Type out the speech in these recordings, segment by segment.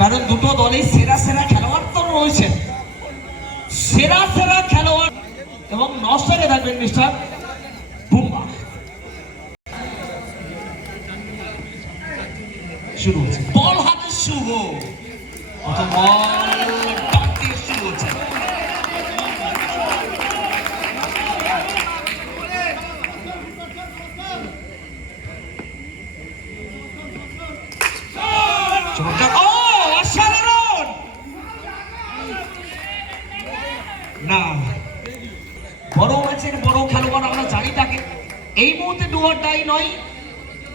কারণ দুটো দলেই সেরা সেরা খেলোয়াড় তো রয়েছে, সেরা সেরা খেলোয়াড় এবং নস্টারে থাকবেন মিস্টার বুম্বা। শুরু হচ্ছে বল হাতে শুভ, প্রথম বল ডট দিয়ে শুরু হচ্ছে। না, বড় ম্যাচের বড় খেলোয়াড় আমরা জানি তাকে। এই মুহূর্তে ডু অর ডাই নয়,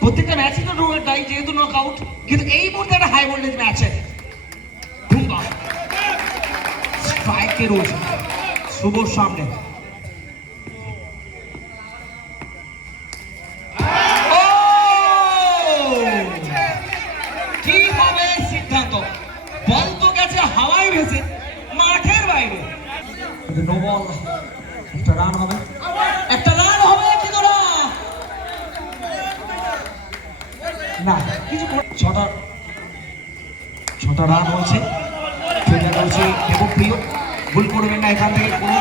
প্রত্যেকটা ম্যাচই তো ডু অর ডাই যেহেতু নক আউট, কিন্তু এই মুহূর্তে একটা হাই ভোল্টেজ ম্যাচ বুম্বা স্ট্রাইকে রয়েছে শুভর সামনে। কি হবে সিদ্ধান্ত? বল তো গেছে হাওয়ায় ভেসে মাঠের বাইরে। নো বল, একটা রান হবে, একটা রান হবে কিন্তু না কিছু। ছটা রান হয়েছে, ফিল্ডার হচ্ছে দেবপ্রিয়, ভুল করবেন না এখান থেকে কোনো।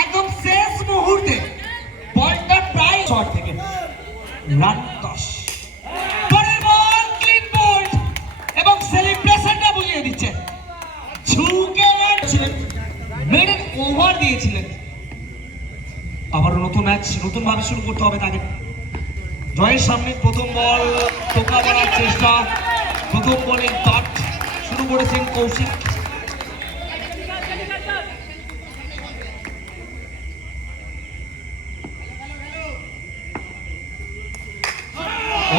একদম শেষ মুহূর্তে বলটা প্রায় শট থেকে রান 10। পরের বল ক্লিন বোল্ড এবং সেলিব্রেশনটা বুঝিয়ে দিচ্ছে। ঝুঁকে ছিলেন, মিডল ওভার দিয়েছিলেন। আবার নতুন ম্যাচ নতুন ভাবে শুরু করতে হবে তাকে। জয়ের সামনে প্রথম বল টোকা মারার চেষ্টা, প্রথম বলে ডট শুরু করেছেন কৌশিক।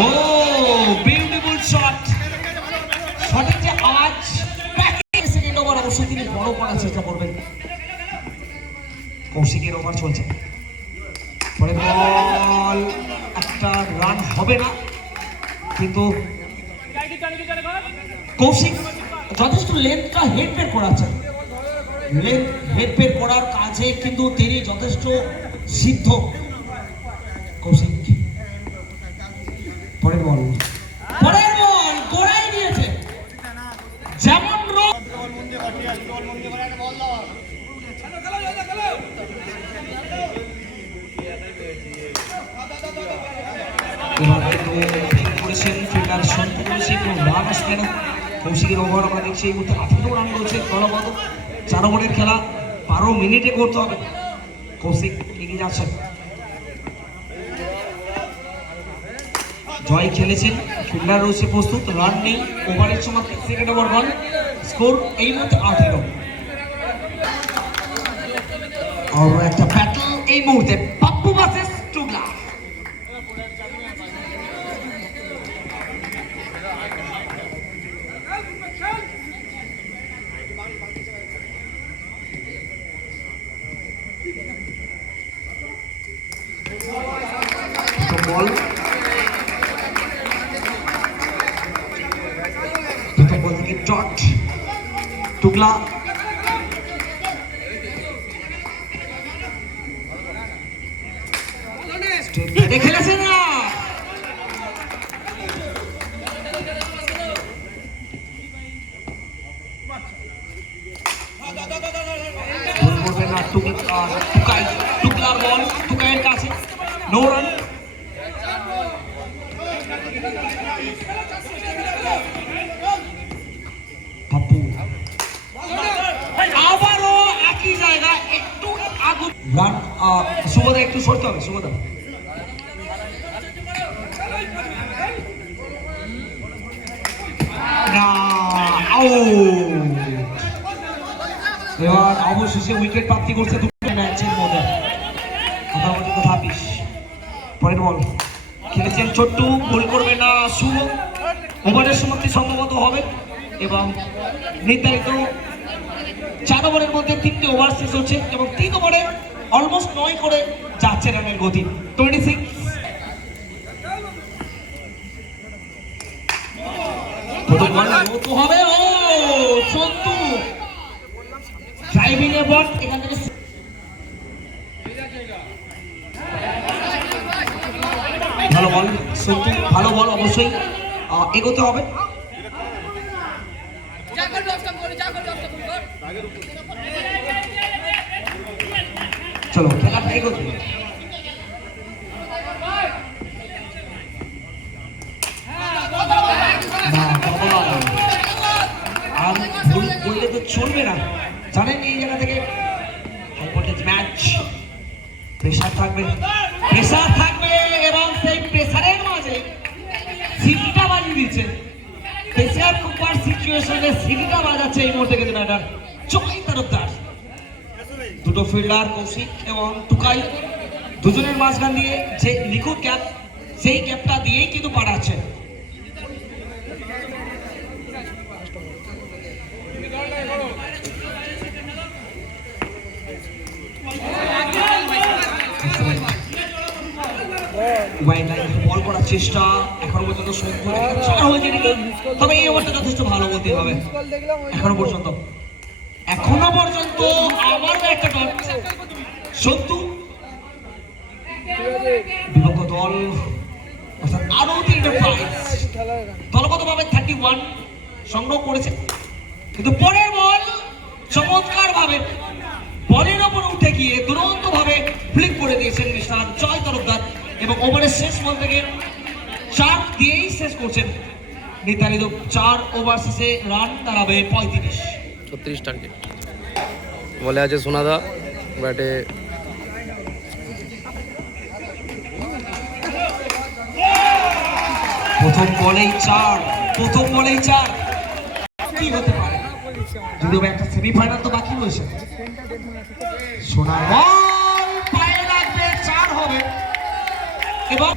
ও বিউটিফুল শট, শটের যে আওয়াজ, সেকেন্ড ওভার অবশ্যই তিনি বড় করার চেষ্টা করবেন। কৌশিকের ওভার চলছে, পরে বল একটা রান হবে না, কিন্তু কৌশিক যথেষ্ট লেন্থটা হেডপের করাচ্ছেন। লেন্থ হেডপের করার কাজে কিন্তু তিনি যথেষ্ট সিদ্ধ কৌশিক। পরের বল গোড়ায় দিয়েছে, যেমন কৌশিকের ওভার আমরা দেখছি এই মুহূর্তে 18 রান রয়েছে দলগত। 4 ওভারের খেলা 12 মিনিটে করতে হবে। কৌশিক এগিয়ে যাচ্ছেন, জয় খেলেছেন, ফিল্ডার রয়েছে প্রস্তুত, রান নেই, ওভারের সমাপ্তি, সেকেন্ড ওভার বল, স্কোর এই মুহূর্তে 18। আরো একটা ব্যাটল এই মুহূর্তে, পাপ্পু ভার্সেস টুগলা। বল প্রথম বল থেকে ডট, টুগলা খেলেছে না, টুকলার বল টুকাইয়ের কাছে, নো রান। পাপ্পু আবারও একই জায়গায় একটু আগুন রান। সুবোধা একটু সরতে হবে, সুবোধা এবার অবশেষে উইকেট প্রাপ্তি করছে ম্যাচের মধ্যে। পরের বল খেলেছেন ছোট্টু, গোল করবে না শুভ। ওভারের সমাপ্তি সম্ভবত হবে এবং নির্ধারিত 4 ওভারের মধ্যে 3টে ওভার শেষ হচ্ছে এবং 3 ওভারে অলমোস্ট 9 করে যাচ্ছে রানের গতি। 26 প্রথম বল হবে, ও সন্তু ডাইভিং এর বল এখান থেকে ভালো বল সত্যি ভালো বল অবশ্যই এগোতে হবে চলো খেলাটা এগোতে আর ভুল করলে তো চলবে না জানেন এই জায়গা থেকে ম্যাচ প্রেসার থাকবে এবং সেই প্রেসারের মাঝে সিটিটা বাজিয়ে দিচ্ছে প্রেসার কুপার সিচুয়েশনে সিটিটা বাজাচ্ছে এই মুহূর্তে কিন্তু ম্যাটার জয় তরফদার দুটো ফিল্ডার কৌশিক এবং টুকাই দুজনের মাঝখান দিয়ে যে নিখুঁত ক্যাপ সেই ক্যাপটা দিয়েই কিন্তু পাঠাচ্ছে বল করার চেষ্টা এখনো পর্যন্ত তবে এই ওভারটা যথেষ্ট ভালো বলতে হবে এখনো পর্যন্ত আমার একটা দল সন্তু বিপক্ষ দল আরো তিনটা প্রাইজ দলগতভাবে 31 সংগ্রহ করেছে কিন্তু পরের বল চমৎকার ভাবে বলের ওপর উঠে গিয়ে দুরন্ত ভাবে ফ্লিক করে দিয়েছেন মিস্টার জয় তরফদার এবং ওভারের শেষ বল থেকে 4 দিয়েই শেষ করছেন নির্ধারিত 4 ওভার শেষে রান দাঁড়াবে 36 টার্গেট বলে আছে সোনাদা ব্যাটে প্রথম বলেই 4 কি হতে পারে যদিও একটা সেমিফাইনাল তো বাকি রয়েছে সোনার বল পায়ে লাগবে 4 হবে এবং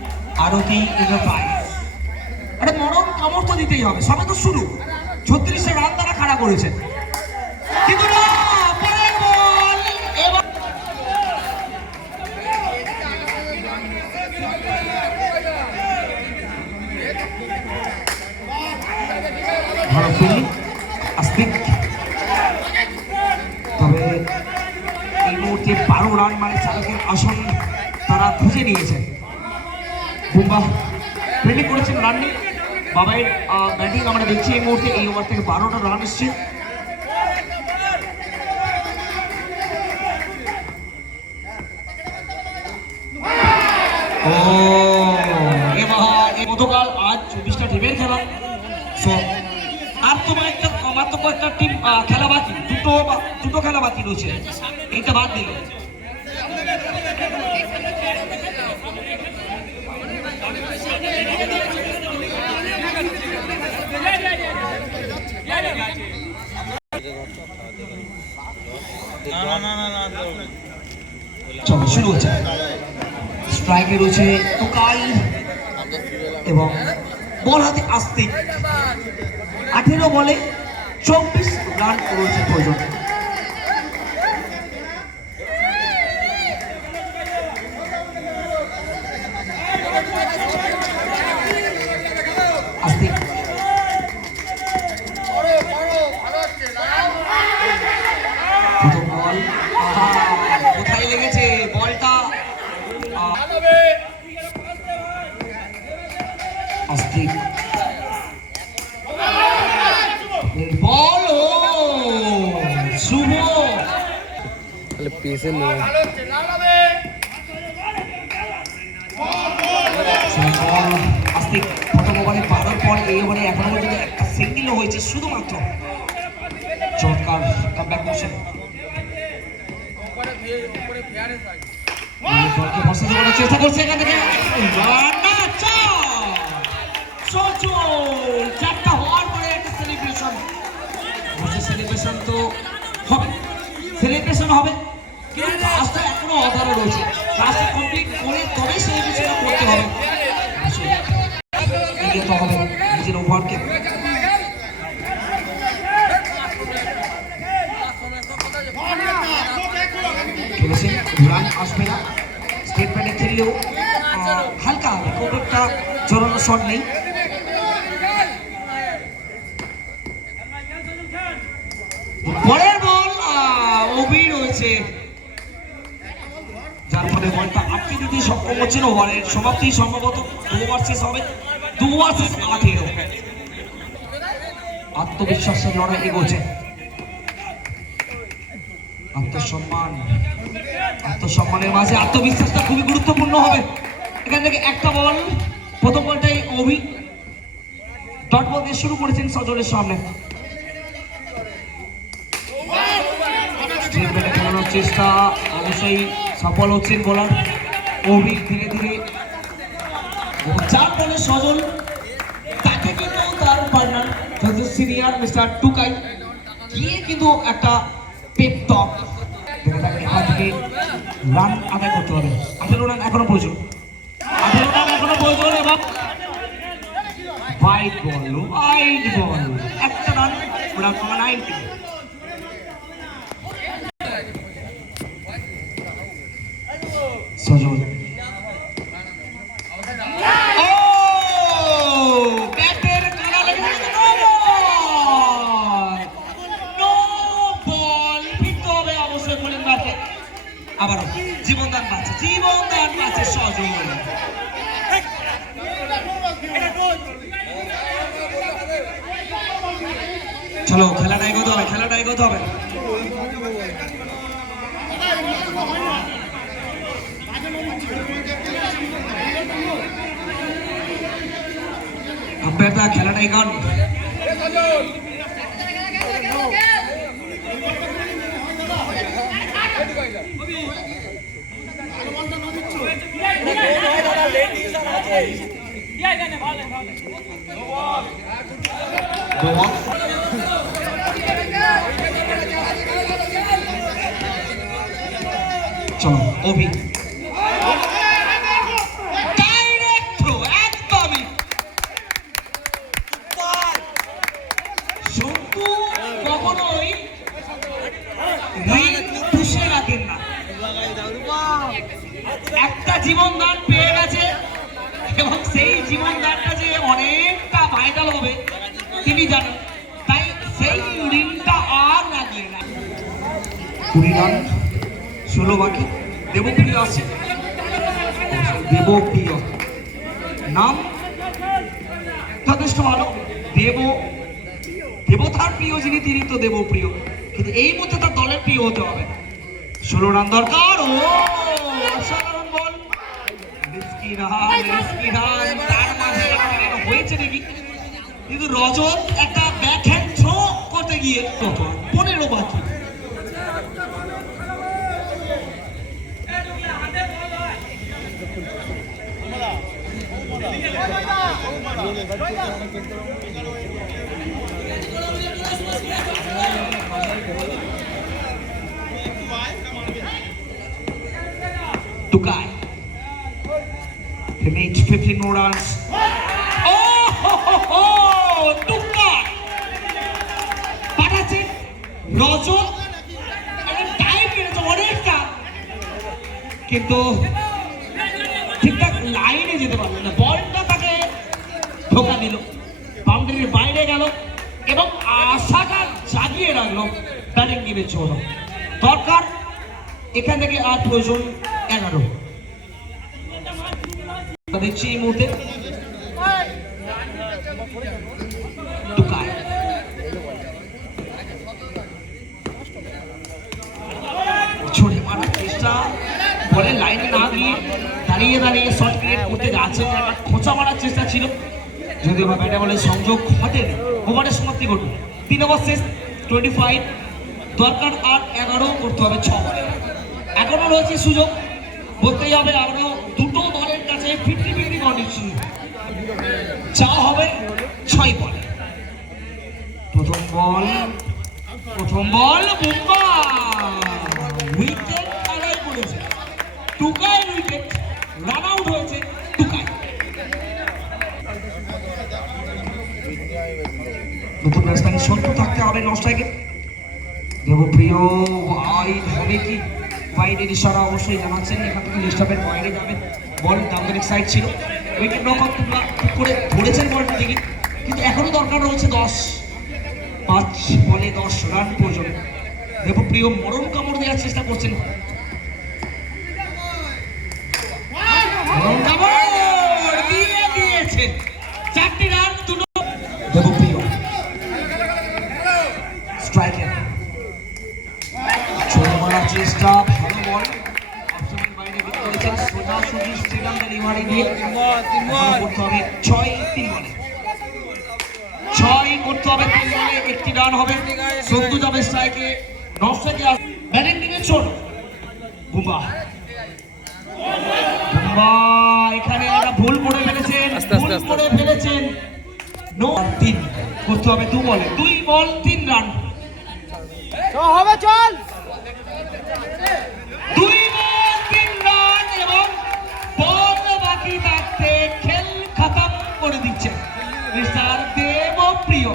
আরতি এন্টারপ্রাইজ আরে মরণ কামড় তো দিতেই হবে সবে তো শুরু 36 রান তারা খাড়া করেছে কিন্তু না পরের বল এবং ভালো ফিল্ডিং আস্তিক তবে এই মুহূর্তে 12 রান মানে চালকের আসন তারা খুঁজে নিয়েছেন বুম্বা ফিল্ডিং করেছেন রান নেই বাবাইয়ের ব্যাটিং আমরা দেখছি এই মুহূর্তে এই ওভার থেকে 12টা রান এসছে গতকাল আজ 24টা টিমের খেলা আর তো কয়েকটা টিম খেলা বাকি দুটো খেলা বাকি রয়েছে এইটা বাদ দিল চলো শুরু হচ্ছে স্ট্রাইকে রয়েছে টুকাই এবং বল হাতে আস্তিক 18 বলে 24 রান রয়েছে প্রয়োজন আস্তিক প্রথম বল কোথায় লেগেছে বলটা আস্তিক বল ও শুভ তাহলে পেসে না আস্তিক প্রথম ওভারে 12 পর এই ওভারে এখনো পর্যন্ত একটা সিঙ্গেলও হয়েছে শুধুমাত্র চমৎকার কামব্যাক করছেন দলকে বসাতে করার চেষ্টা করছে এখান থেকে চারটা হওয়ার পরে একটা সেলিব্রেশন তো হবে কিন্তু কাজটা এখনো অধারা রয়েছে কাজটা কমপ্লিট করে তবে সেলিব্রেশনটা করতে হবে এগিয়ে হবে নিজের ওভারকে খেলেছেন রান আসবে না স্টেট ব্যাটে খেললেও হালকা হবে খুব একটা জোরালো শট নেই পরের বল হয়েছে, যার ফলে বলটা আটকে দিতে সক্ষম হচ্ছিল। ওভারের সমাপ্তি সম্ভবত 2 ওভার শেষ হবে, 2 ভার্সেস 18। আত্মবিশ্বাসের লড়াই এগোচ্ছে। আত্মসম্মানের মাঝে আত্মবিশ্বাসটা খুবই গুরুত্বপূর্ণ হবে। এখান থেকে একটা বল, প্রথম বলটাই অভি ডট বল দিয়ে শুরু করেছেন সজলের সামনে। খেলানোর চেষ্টা অবশ্যই সফল হচ্ছেন বোলার অভি। ধীরে ধীরে 4 বলে সজল, তাকে কিন্তু তার পার্টনার সিনিয়র মিস্টার টুকাই গিয়ে কিন্তু একটা পেপ টক এখান থেকে রান আদায় করতে হবে। 18 রান এখনো প্রয়োজন, 18 রান এখনো প্রয়োজন। এবং ওয়াইড বল, একটা রান, রান নাম্বার 19। সজল ব্যাটের কানা লেগেছে, নো বল, ফিরতে হবে অবশ্যই বোলিং ব্যাটে। আবারও জীবনদান পাচ্ছে সজল। চলো খেলাটা এগোতে হবে। আম্পায়ারটা খেলাটা এগোন। চলো অভি, ডাইরেক্ট থ্রো, একদমই শঙ্কু কখনোই রিং পুষে রাখেন না। একটা জীবনদান পেয়ে গেছে এবং সেই জীবনদানটা যে অনেকটা ভাইটাল হবে তিনি জানেন, তাই সেই রিংটা আর রাখলেন না। 20 রান 16 বাকি। দেবপ্রিয় আছে, দেবপ্রিয় নাম যথেষ্ট ভালো। দেবতার প্রিয় যিনি তিনি তো দেবপ্রিয়, কিন্তু এই মুহূর্তে তার দলের প্রিয় হতে হবে। 16 রান দরকার। ও অসাধারণ বল, রিস্কি রান, তার মাঝে হয়েছে নাকি, কিন্তু রজত একটা ব্যাক হ্যান্ড থ্রো করতে গিয়ে 15 বাকি। Tukai. He needs 15 more runs. Tukai. পাঠাচ্ছে রজত, টাইম কেটেছে অনেকটা, কিন্তু ঠিকঠাক লাইনে যেতে পারলো না। বলটা তাকে ধোকা দিল, বাউন্ডারির বাইরে গেল এবং আশাটা জাগিয়ে রাখলো ব্যাটিং টিমের জন্য। দরকার এখান থেকে আর প্রয়োজন 11। দেখছি এই মুহূর্তে ছড়ে মারার চেষ্টা, বলে লাইনে না দিয়ে দাঁড়িয়ে শট ক্রিয়েট করতে যাচ্ছে, একটা খোঁচা মারার চেষ্টা ছিল, যদিও বা ব্যাটে বলে সংযোগ ঘটেনি। ওভারের সমাপ্তি ঘটবে, 3 ওভার শেষ, 25। দরকার আর 11 করতে হবে 6 বলে। এখনো রয়েছে সুযোগ, বলতেই হবে আরো দুটো দলের কাছে 50-50 কন্ডিশন। যা হবে 6 বলে। প্রথম বল বুম্বা, উইকেট আদায় করেছে টুকাই, উইকেট রান আউট হয়েছে টুকাই। নতুন ব্যাটসম্যানের সতর্ক থাকতে হবে। 9 স্ট্রাইকে দেবপ্রিয় ওয়াইড হবে কি? বাইরের ইশারা অবশ্যই জানাচ্ছেন, এখান থেকে লিস্টাপের বাইরে যাবে। বল ডাউনের সাইড ছিল, উইকেট নক আউট করে ধরেছেন বলটা ঠিকই, কিন্তু এখনো দরকার রয়েছে 10। 5 বলে 10 রান প্রয়োজন। দেবপ্রিয় মরণ কামড় দেওয়ার চেষ্টা করছেন। মরণ কামড় দিয়ে দিয়েছেন। 4টি রান, দুটো। দেবপ্রিয় স্ট্রাইকার ছোট মারার চেষ্টা, ভালো বল, অপশনের বাইরে বের করেছেন। সোজাসুজি স্টেডিয়াম ডেলিভারি দিয়ে করতে হবে 6 বলে 6 করতে হবে। 3 বলে 1টি রান হবে। সন্তু যাবে স্ট্রাইকে, নস্টকে ব্যাটিং দিকে ছোট বুমা। বুমা এখানে একটা ভুল করে ফেলেছেন, ভুল করে ফেলেছেন। 3 করতে হবে 2 বলে 2 বল 3 রান হবে, চল 2 বল 3 রান এবং বল বাকি থাকতে খেল খতম করে দিচ্ছে মিস্টার দেবপ্রিয়।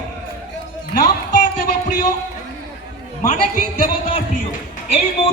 নাম্বার দেবপ্রিয় মানে কি দেবতার প্রিয়। এই মুহূর্তে